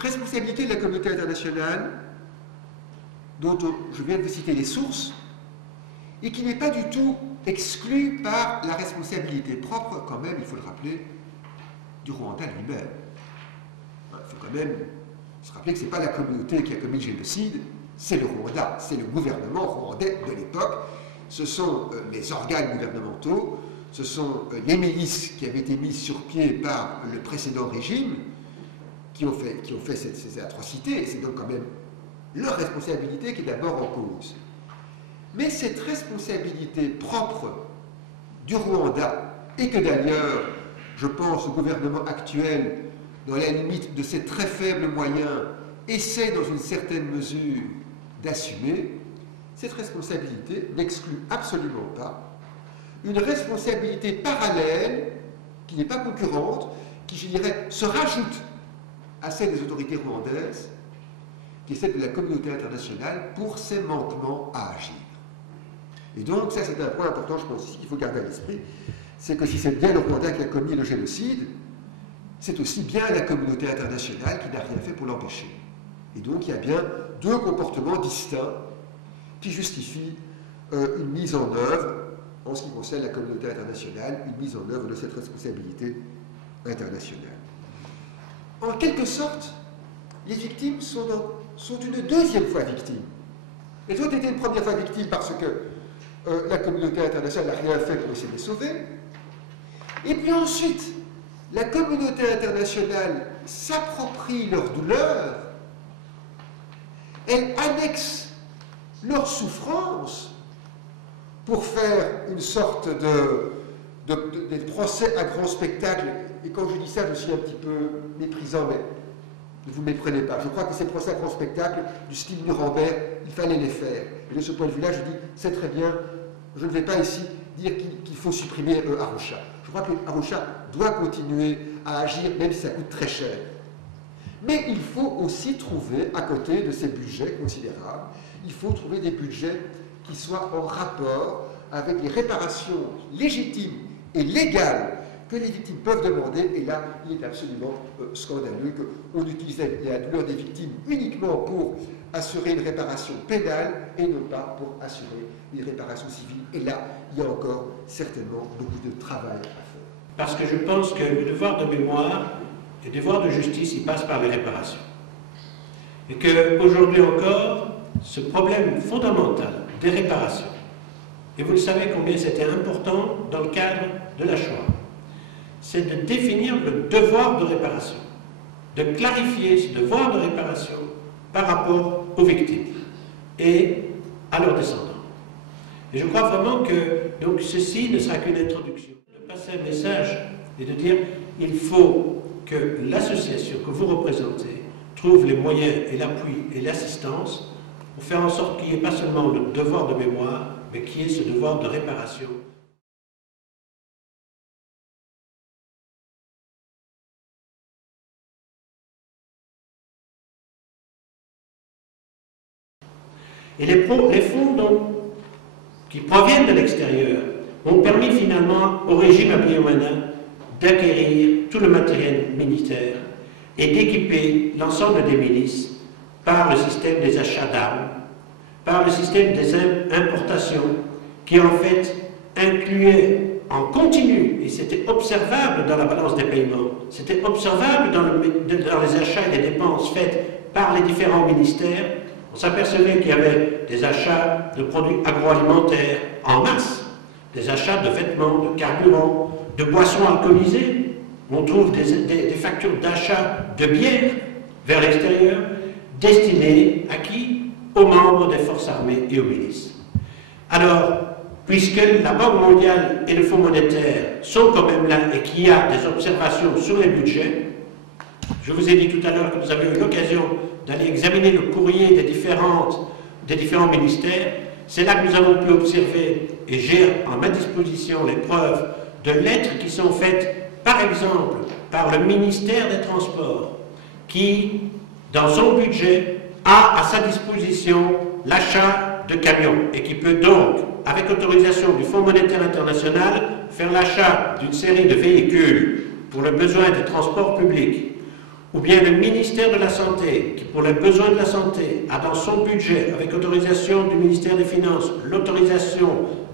Responsabilité de la communauté internationale, dont je viens de vous citer les sources, et qui n'est pas du tout exclue par la responsabilité propre, quand même, il faut le rappeler, du Rwanda lui-même. Il faut quand même se rappeler que ce n'est pas la communauté qui a commis le génocide, c'est le Rwanda, c'est le gouvernement rwandais de l'époque, ce sont les organes gouvernementaux, ce sont les milices qui avaient été mises sur pied par le précédent régime qui ont fait ces atrocités, et c'est donc quand même leur responsabilité qui est d'abord en cause. Mais cette responsabilité propre du Rwanda, et que d'ailleurs, je pense, le gouvernement actuel, dans la limite de ses très faibles moyens, essaie dans une certaine mesure d'assumer, cette responsabilité n'exclut absolument pas une responsabilité parallèle, qui n'est pas concurrente, qui, je dirais, se rajoute à celle des autorités rwandaises, qui est celle de la communauté internationale pour ses manquements à agir. Et donc, ça c'est un point important, je pense, ici, qu'il faut garder à l'esprit, c'est que si c'est bien le Rwanda qui a commis le génocide, c'est aussi bien la communauté internationale qui n'a rien fait pour l'empêcher. Et donc, il y a bien deux comportements distincts qui justifient une mise en œuvre, en ce qui concerne la communauté internationale, une mise en œuvre de cette responsabilité internationale. En quelque sorte, les victimes sont une deuxième fois victimes. Elles ont été une première fois victimes parce que la communauté internationale n'a rien fait pour essayer de les sauver. Et puis ensuite, la communauté internationale s'approprie leur douleur, elle annexe leur souffrance pour faire une sorte de procès à grand spectacle. Et quand je dis ça, je suis un petit peu méprisant, mais ne vous méprenez pas. Je crois que ces procès à grand spectacle, du style Nuremberg, il fallait les faire. Et de ce point de vue-là, je dis, c'est très bien, je ne vais pas ici dire qu'il faut supprimer Arusha. Je crois que Arusha doit continuer à agir, même si ça coûte très cher. Mais il faut aussi trouver, à côté de ces budgets considérables, il faut trouver des budgets qui soient en rapport avec les réparations légitimes et légales que les victimes peuvent demander. Et là, il est absolument scandaleux qu'on utilise la douleur des victimes uniquement pour assurer une réparation pénale et non pas pour assurer une réparation civile. Et là, il y a encore certainement beaucoup de travail à faire. Parce que je pense que le devoir de mémoire et le devoir de justice, il passe par les réparations. Et qu'aujourd'hui encore, ce problème fondamental des réparations, et vous le savez combien c'était important dans le cadre de la Shoah, c'est de définir le devoir de réparation, de clarifier ce devoir de réparation par rapport aux victimes et à leurs descendants. Et je crois vraiment que donc, ceci ne sera qu'une introduction. De passer un message et de dire il faut que l'association que vous représentez trouve les moyens et l'appui et l'assistance pour faire en sorte qu'il n'y ait pas seulement le devoir de mémoire, mais qu'il y ait ce devoir de réparation. Et les fonds qui proviennent de l'extérieur ont permis finalement au régime abiyomanin d'acquérir tout le matériel militaire et d'équiper l'ensemble des milices par le système des achats d'armes, par le système des importations, qui en fait incluait en continu, et c'était observable dans la balance des paiements, c'était observable dans les achats et les dépenses faites par les différents ministères. On s'apercevait qu'il y avait des achats de produits agroalimentaires en masse, des achats de vêtements, de carburant, de boissons alcoolisées. On trouve des factures d'achat de bière vers l'extérieur, destinées à qui? Aux membres des forces armées et aux milices. Alors, puisque la Banque mondiale et le Fonds monétaire sont quand même là et qu'il y a des observations sur les budgets, je vous ai dit tout à l'heure que nous avions eu l'occasion d'aller examiner le courrier des différents ministères. C'est là que nous avons pu observer, et j'ai à ma disposition les preuves de lettres qui sont faites, par exemple, par le ministère des Transports, qui, dans son budget, a à sa disposition l'achat de camions, et qui peut donc, avec autorisation du Fonds monétaire international, faire l'achat d'une série de véhicules pour le besoin des transports publics, ou bien le ministère de la Santé, qui pour les besoins de la santé a dans son budget, avec autorisation du ministère des Finances, l'autorisation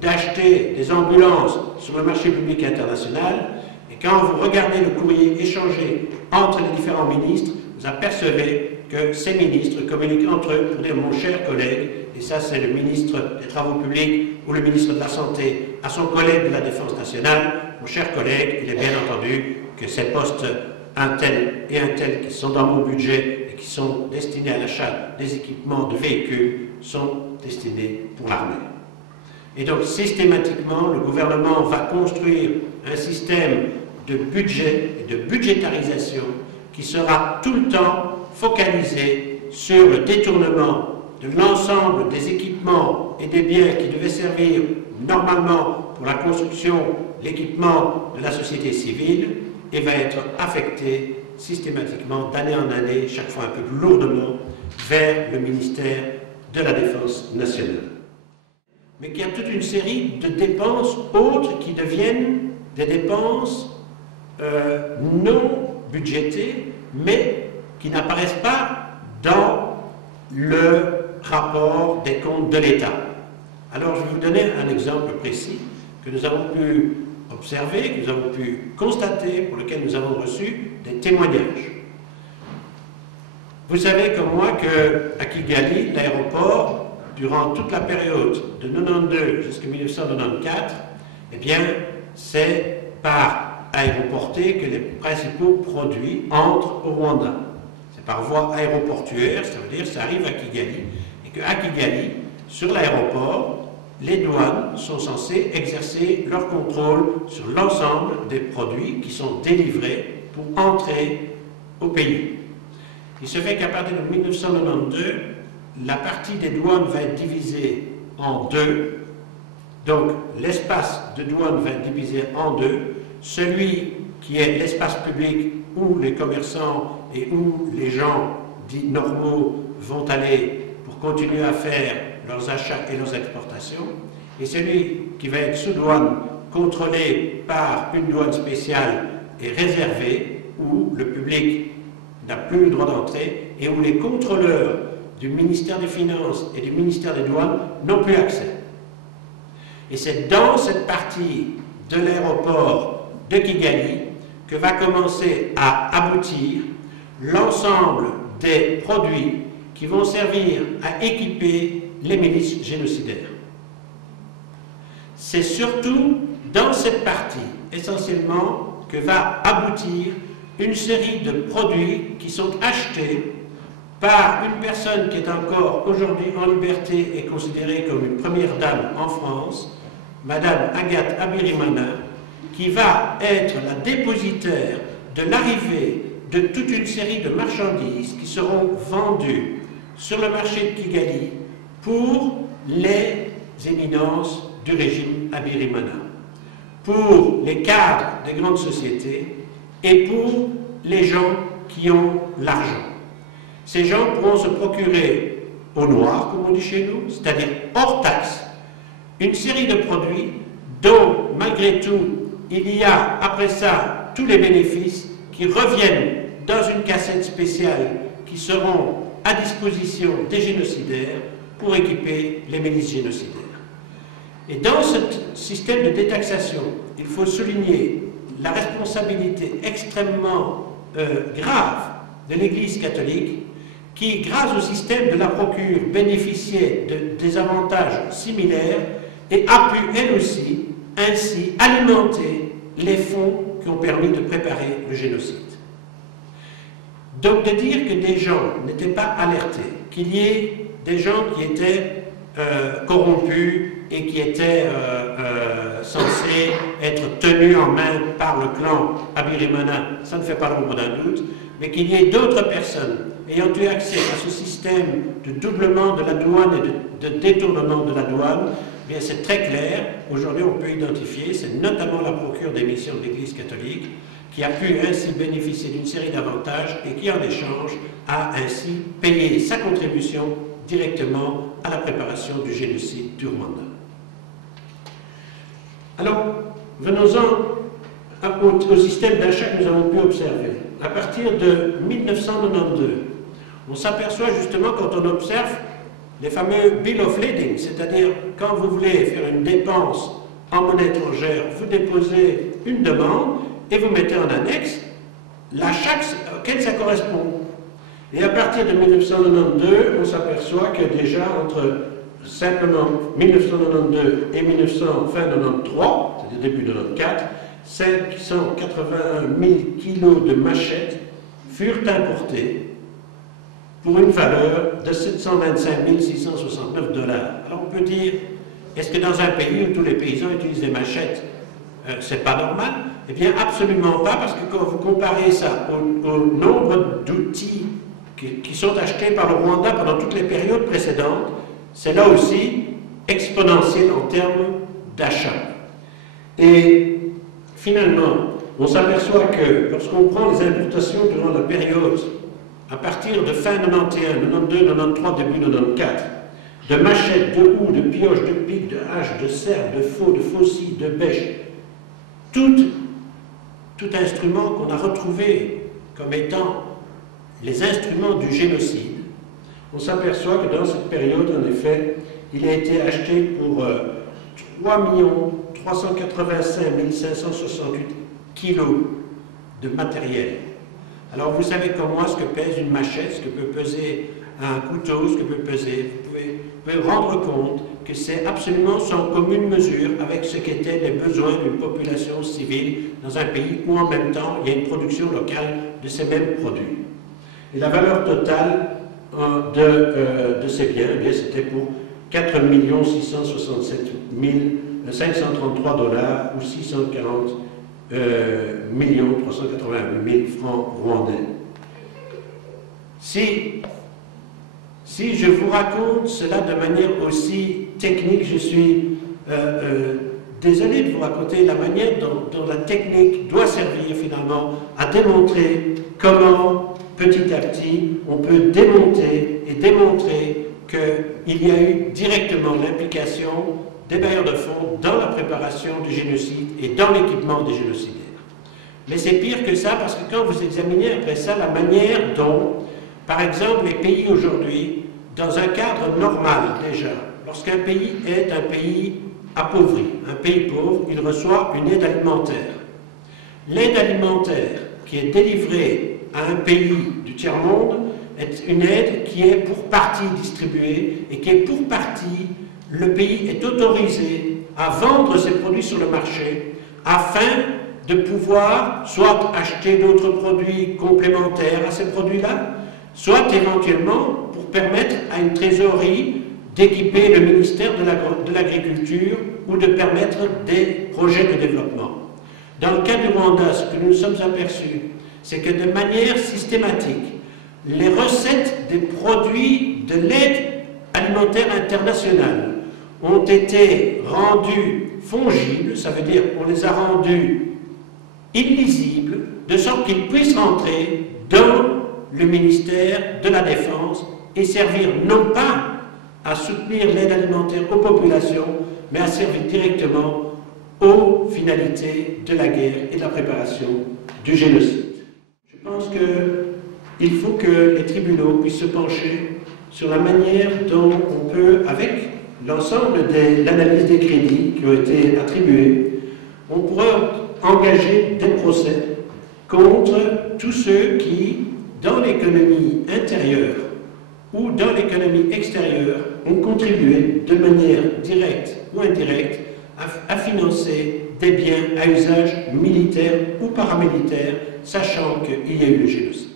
d'acheter des ambulances sur le marché public international, et quand vous regardez le courrier échangé entre les différents ministres, vous apercevez que ces ministres communiquent entre eux pour dire « mon cher collègue », et ça c'est le ministre des Travaux publics ou le ministre de la Santé à son collègue de la Défense nationale, « mon cher collègue, il est bien entendu que ces postes un tel et un tel qui sont dans mon budget et qui sont destinés à l'achat des équipements de véhicules sont destinés pour l'armée. » Et donc systématiquement, le gouvernement va construire un système de budget et de budgétarisation qui sera tout le temps focalisé sur le détournement de l'ensemble des équipements et des biens qui devaient servir normalement pour la construction, l'équipement de la société civile, et va être affecté systématiquement d'année en année, chaque fois un peu plus lourdement, vers le ministère de la Défense nationale. Mais qu'il y a toute une série de dépenses autres qui deviennent des dépenses non budgétées, mais qui n'apparaissent pas dans le rapport des comptes de l'État. Alors je vais vous donner un exemple précis que nous avons pu observer, que nous avons pu constater, pour lequel nous avons reçu des témoignages. Vous savez comme moi qu'à Kigali, l'aéroport, durant toute la période de 1992 jusqu'à 1994, eh bien, c'est par aéroporté que les principaux produits entrent au Rwanda. C'est par voie aéroportuaire, ça veut dire que ça arrive à Kigali, et qu'à Kigali, sur l'aéroport, les douanes sont censées exercer leur contrôle sur l'ensemble des produits qui sont délivrés pour entrer au pays. Il se fait qu'à partir de 1992, la partie des douanes va être divisée en deux. Donc l'espace de douane va être divisé en deux. Celui qui est l'espace public où les commerçants et où les gens dits normaux vont aller pour continuer à faire leurs achats et leurs exportations, et celui qui va être sous douane, contrôlé par une douane spéciale et réservée, où le public n'a plus le droit d'entrer et où les contrôleurs du ministère des Finances et du ministère des Douanes n'ont plus accès. Et c'est dans cette partie de l'aéroport de Kigali que va commencer à aboutir l'ensemble des produits qui vont servir à équiper les milices génocidaires. C'est surtout dans cette partie, essentiellement, que va aboutir une série de produits qui sont achetés par une personne qui est encore aujourd'hui en liberté et considérée comme une première dame en France, Madame Agathe Abirimana, qui va être la dépositaire de l'arrivée de toute une série de marchandises qui seront vendues sur le marché de Kigali pour les éminences du régime Abirimana, pour les cadres des grandes sociétés et pour les gens qui ont l'argent. Ces gens pourront se procurer au noir, comme on dit chez nous, c'est-à-dire hors taxe, une série de produits dont, malgré tout, il y a, après ça, tous les bénéfices qui reviennent dans une cassette spéciale qui seront à disposition des génocidaires pour équiper les milices génocidaires. Et dans ce système de détaxation, il faut souligner la responsabilité extrêmement grave de l'Église catholique qui, grâce au système de la procure, bénéficiait de des avantages similaires et a pu, elle aussi, ainsi alimenter les fonds qui ont permis de préparer le génocide. Donc de dire que des gens n'étaient pas alertés, qu'il y ait des gens qui étaient corrompus et qui étaient censés être tenus en main par le clan Abirimana, ça ne fait pas l'ombre d'un doute, mais qu'il y ait d'autres personnes ayant eu accès à ce système de doublement de la douane et de détournement de la douane, eh bien c'est très clair. Aujourd'hui, on peut identifier, c'est notamment la procure des missions de l'Église catholique, qui a pu ainsi bénéficier d'une série d'avantages et qui, en échange, a ainsi payé sa contribution directement à la préparation du génocide du Rwanda. Alors, venons-en au système d'achat que nous avons pu observer. à partir de 1992, on s'aperçoit justement quand on observe les fameux bill of lading, c'est-à-dire quand vous voulez faire une dépense en monnaie étrangère, vous déposez une demande et vous mettez en annexe l'achat auquel ça correspond. Et à partir de 1992, on s'aperçoit que déjà entre simplement 1992 et fin 93, c'est-à-dire début 94, 581 000 kilos de machettes furent importés pour une valeur de 725 669 $. Alors on peut dire, est-ce que dans un pays où tous les paysans utilisent des machettes, c'est pas normal? Eh bien absolument pas, parce que quand vous comparez ça au nombre d'outils qui sont achetés par le Rwanda pendant toutes les périodes précédentes, c'est là aussi exponentiel en termes d'achat. Et finalement, on s'aperçoit que lorsqu'on prend les importations durant la période, à partir de fin 91, 92, 93, début 94, de machettes, de houes, de pioches, de piques, de haches, de serres, de faux, de faucilles, de bêches, tout instrument qu'on a retrouvé comme étant les instruments du génocide, on s'aperçoit que dans cette période, en effet, il a été acheté pour 3 385 568 kilos de matériel. Alors vous savez comme moi ce que pèse une machette, ce que peut peser un couteau, ce que peut peser. Vous pouvez rendre compte que c'est absolument sans commune mesure avec ce qu'étaient les besoins d'une population civile dans un pays où en même temps il y a une production locale de ces mêmes produits. Et la valeur totale de ces biens, eh bien, c'était pour 4 667 533 $ ou 640 388 000 francs rwandais. Si je vous raconte cela de manière aussi technique, je suis désolé de vous raconter la manière dont la technique doit servir finalement à démontrer comment petit à petit on peut démonter et démontrer qu'il y a eu directement l'implication des bailleurs de fonds dans la préparation du génocide et dans l'équipement des génocidaires. Mais c'est pire que ça, parce que quand vous examinez après ça la manière dont, par exemple, les pays aujourd'hui, dans un cadre normal déjà, lorsqu'un pays est un pays appauvri, un pays pauvre, il reçoit une aide alimentaire. L'aide alimentaire qui est délivrée à un pays du tiers-monde est une aide qui est pour partie distribuée et qui est pour partie, le pays est autorisé à vendre ses produits sur le marché afin de pouvoir soit acheter d'autres produits complémentaires à ces produits-là, soit éventuellement pour permettre à une trésorerie d'équiper le ministère de l'Agriculture ou de permettre des projets de développement. Dans le cas du Rwanda, ce que nous nous sommes aperçus, c'est que de manière systématique, les recettes des produits de l'aide alimentaire internationale ont été rendues fongibles, ça veut dire qu'on les a rendues illisibles, de sorte qu'ils puissent rentrer dans le ministère de la Défense et servir non pas à soutenir l'aide alimentaire aux populations, mais à servir directement aux finalités de la guerre et de la préparation du génocide. Je pense qu'il faut que les tribunaux puissent se pencher sur la manière dont on peut, avec l'ensemble de l'analyse des crédits qui ont été attribués, on pourrait engager des procès contre tous ceux qui, dans l'économie intérieure ou dans l'économie extérieure, ont contribué de manière directe ou indirecte à financer des biens à usage militaire ou paramilitaire, sachant qu'il y a eu le génocide.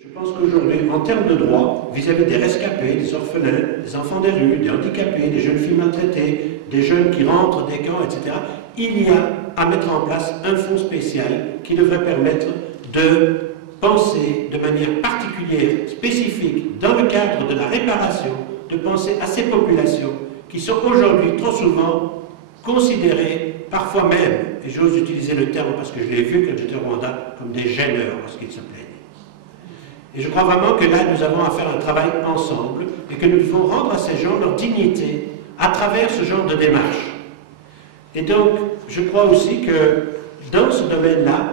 Je pense qu'aujourd'hui, en termes de droits, vis-à-vis des rescapés, des orphelins, des enfants des rues, des handicapés, des jeunes filles maltraitées, des jeunes qui rentrent des camps, etc., il y a à mettre en place un fonds spécial qui devrait permettre de penser de manière particulière, spécifique, dans le cadre de la réparation, de penser à ces populations qui sont aujourd'hui trop souvent considérées, parfois même, et j'ose utiliser le terme parce que je l'ai vu quand j'étais au Rwanda, comme des gêneurs lorsqu'ils se plaignaient. Et je crois vraiment que là, nous avons à faire un travail ensemble et que nous devons rendre à ces gens leur dignité à travers ce genre de démarche. Et donc, je crois aussi que dans ce domaine-là,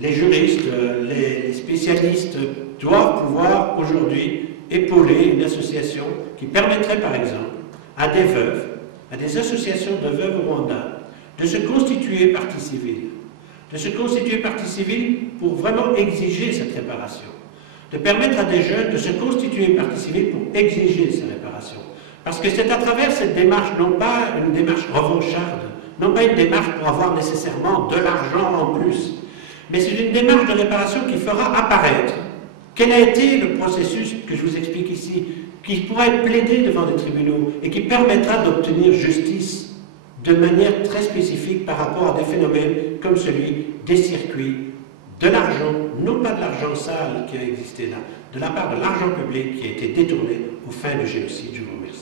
les juristes, les spécialistes doivent pouvoir aujourd'hui épauler une association qui permettrait par exemple à des veuves, à des associations de veuves au Rwanda, de se constituer partie civile, pour vraiment exiger cette réparation, de permettre à des jeunes de se constituer partie civile pour exiger ces réparations. Parce que c'est à travers cette démarche, non pas une démarche revancharde, non pas une démarche pour avoir nécessairement de l'argent en plus, mais c'est une démarche de réparation qui fera apparaître quel a été le processus que je vous explique ici, qui pourra être plaidé devant des tribunaux et qui permettra d'obtenir justice de manière très spécifique par rapport à des phénomènes comme celui des circuits, de l'argent, non pas de l'argent sale qui a existé là, de la part de l'argent public qui a été détourné aux fins du génocide. Je vous remercie.